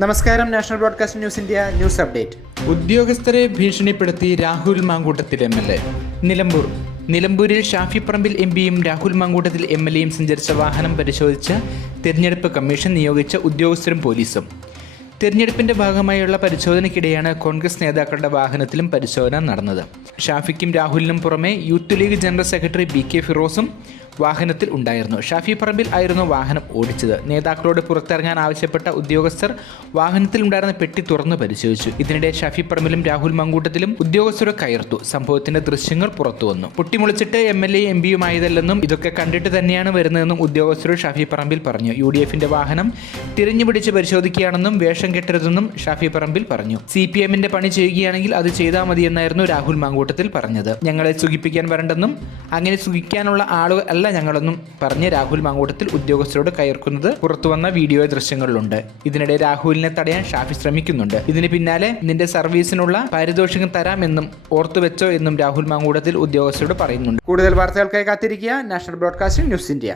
നമസ്കാരം. National broadcast news India news update. ഉദ്യോഗസ്ഥരെ ഭീഷണിപ്പെടുത്തി Rahul Mamkootathil M L A. Nilambur. നിലമ്പൂരിൽ ഷാഫി പറമ്പിൽ എം പിയും രാഹുൽ മാങ്കൂട്ടത്തിൽ എം എൽ എയും സഞ്ചരിച്ച വാഹനം പരിശോധിച്ച് തിരഞ്ഞെടുപ്പ് കമ്മീഷൻ നിയോഗിച്ച ഉദ്യോഗസ്ഥരും പോലീസും. തിരഞ്ഞെടുപ്പിന്റെ ഭാഗമായുള്ള പരിശോധനയ്ക്കിടെയാണ് കോൺഗ്രസ് നേതാക്കളുടെ വാഹനത്തിലും പരിശോധന നടന്നത്. ഷാഫിക്കും രാഹുലിനും പുറമെ youth league general secretary B K ഫിറോസും വാഹനത്തിൽ ഉണ്ടായിരുന്നു. ഷാഫി പറമ്പിൽ ആയിരുന്നു വാഹനം ഓടിച്ചത്. നേതാക്കളോട് പുറത്തിറങ്ങാൻ ആവശ്യപ്പെട്ട ഉദ്യോഗസ്ഥർ വാഹനത്തിൽ ഉണ്ടായിരുന്ന പെട്ടി തുറന്നു പരിശോധിച്ചു. ഇതിനിടെ ഷാഫി പറമ്പിലും രാഹുൽ മങ്കൂട്ടത്തിലും ഉദ്യോഗസ്ഥരെ കയർത്തു. സംഭവത്തിന്റെ ദൃശ്യങ്ങൾ പുറത്തു വന്നു പൊട്ടിമുളിച്ചിട്ട് എം എൽ എ എം ഇതൊക്കെ കണ്ടിട്ട് തന്നെയാണ് വരുന്നതെന്നും ഉദ്യോഗസ്ഥരോട് ഷാഫി പറമ്പിൽ പറഞ്ഞു. യു ഡി എഫിന്റെ വാഹനം തിരിഞ്ഞുപിടിച്ച് പരിശോധിക്കുകയാണെന്നും വേഷം കെട്ടരുതെന്നും ഷാഫി പറമ്പിൽ പറഞ്ഞു. സി പി എമ്മിന്റെ പണി ചെയ്യുകയാണെങ്കിൽ അത് ചെയ്താൽ മതിയെന്നായിരുന്നു രാഹുൽ മാങ്കൂട്ടത്തിൽ പറഞ്ഞത്. ഞങ്ങളെ സുഖിപ്പിക്കാൻ വരണ്ടെന്നും അങ്ങനെ സുഖിക്കാനുള്ള ആളുകൾ അല്ല ഞങ്ങളെന്നും പറഞ്ഞ് രാഹുൽ മാങ്കൂട്ടത്തിൽ ഉദ്യോഗസ്ഥരോട് കയർക്കുന്നത് പുറത്തുവന്ന വീഡിയോ ദൃശ്യങ്ങളിലുണ്ട്. ഇതിനിടെ രാഹുലിനെ തടയാൻ ഷാഫി ശ്രമിക്കുന്നുണ്ട്. ഇതിന് പിന്നാലെ നിന്റെ സർവീസിനുള്ള പാരിതോഷികം തരാമെന്നും ഓർത്തു വെച്ചോ എന്നും രാഹുൽ മാങ്കൂട്ടത്തിൽ ഉദ്യോഗസ്ഥരോട് പറയുന്നുണ്ട്. കൂടുതൽ വാർത്തകൾക്കായി കാത്തിരിക്കുക നാഷണൽ ബ്രോഡ്കാസ്റ്റിംഗ് ന്യൂസ് ഇന്ത്യ.